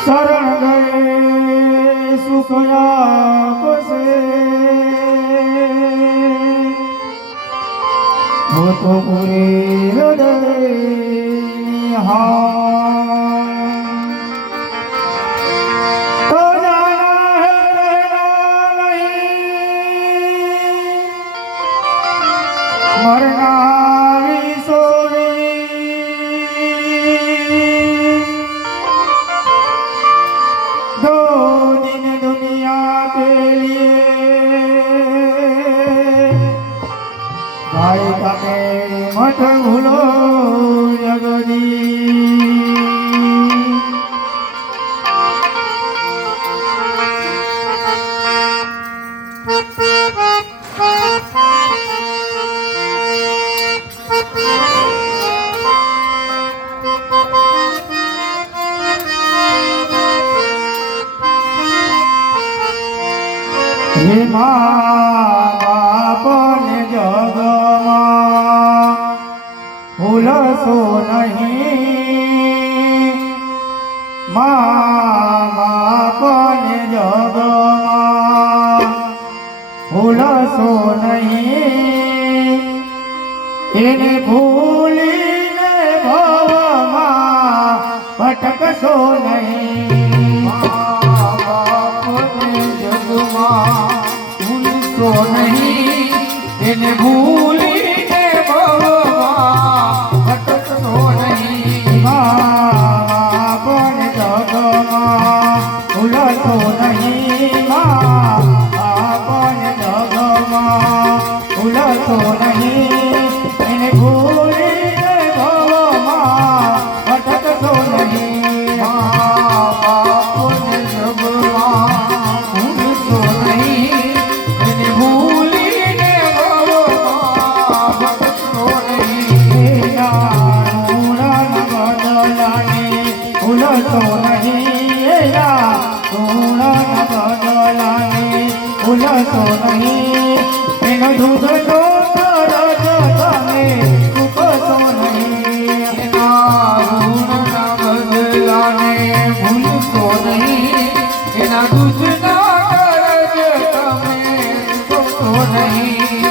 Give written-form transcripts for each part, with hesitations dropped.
शरण गए सुख आपसे वो तो पूरे हृदय निहार तो जाना है रहना नहीं मरना भी सोई दो दिन दुनिया के लिए भाई तमे मत भूलो जगदी हे बापने जगમાં ભૂલશો નહીં બાપને જગમાં ભૂલશો નહીં એને ભૂલીને ભવમાં ભટકશો નહીં બાપને જગમાં ભૂલશો નહીં એને ભૂલીને ભવમાં ભટકશો નહીં બાપને જગમાં ભૂલશો નહીં બાપને જગમાં ભૂલશો નહીં એને ભૂલીને ભવમાં ભટકશો નહીં બાપને જગમાં ભૂલશો નહીં એને ભૂલીને ભવમાં ભટકશો નહીં ઋણ બદલાને ભૂલશો નહીં ઋણ બદલાને ભૂલશો નહીં એનો દૂધનો તરજ તમે ચૂકશો નહીં એના ઋણના બદલાને ભૂલશો નહીં એના દૂધના તરજ તમે ચૂકશો નહીં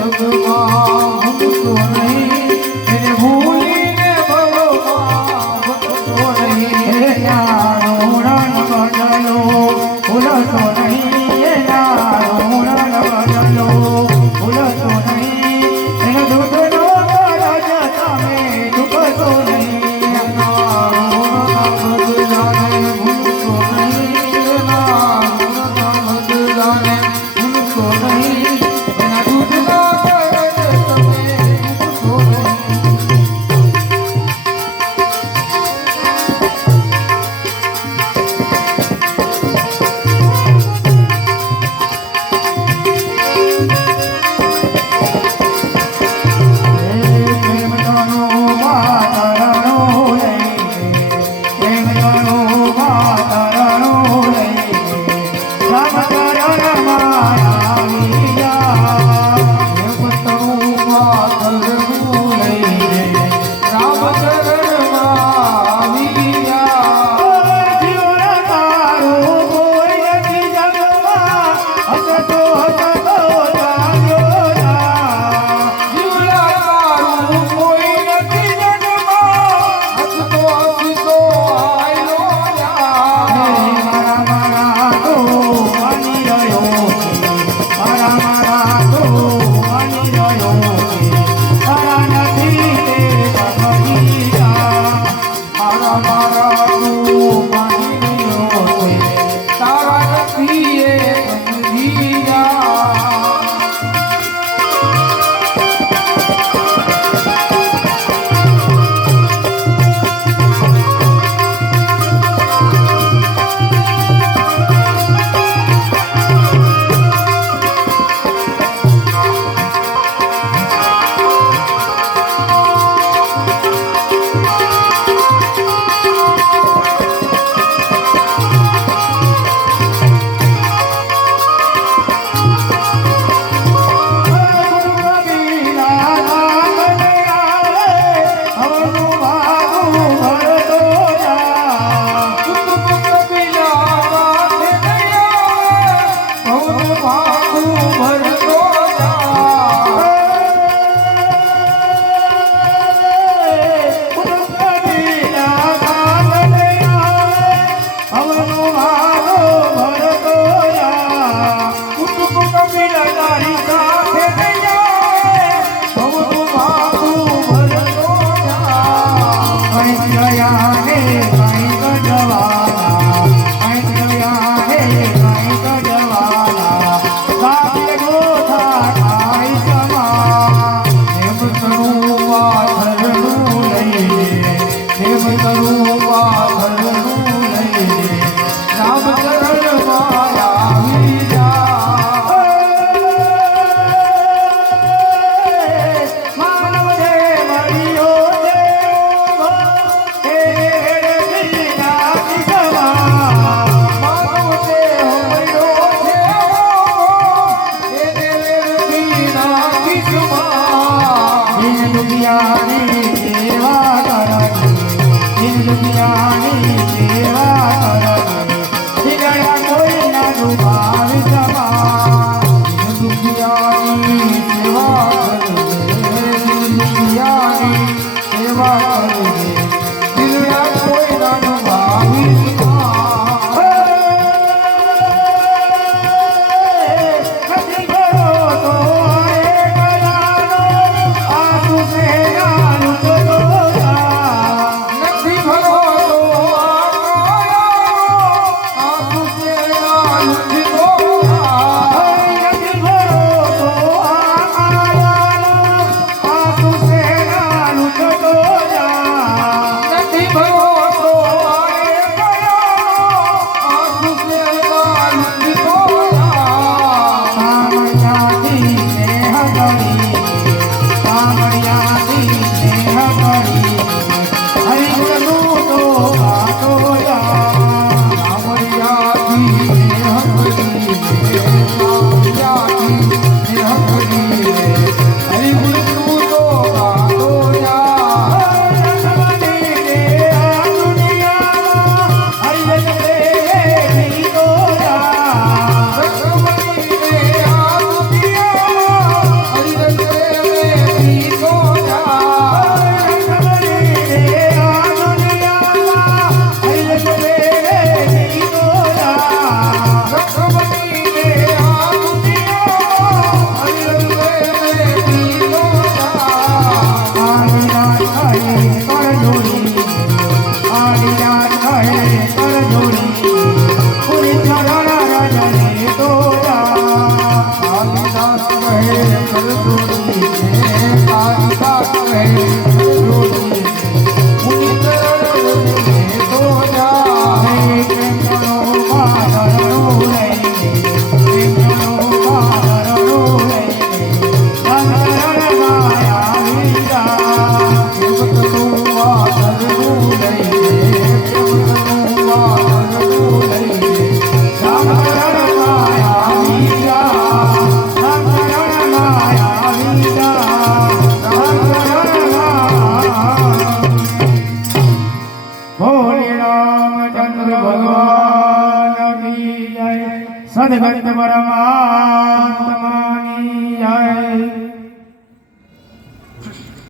જગમાં ભૂલતો નહીં, એને ભૂલીને ભવમાં ભટકતો નહીં. એના ઋણ બદલો ભૂલતો નહીં, એના ઋણ બદલો ભૂલતો નહીં, એને દૂધનો કરજ તમે ચૂકતો નહીં. એના ઋણ બદલાને ભૂલતો નહીં, એના ઋણ બદલાને ભૂલતો નહીં, એના દૂધનો કરજ તમે ચૂકતો નહીં. નથી વરદોડી છે તારી પાસે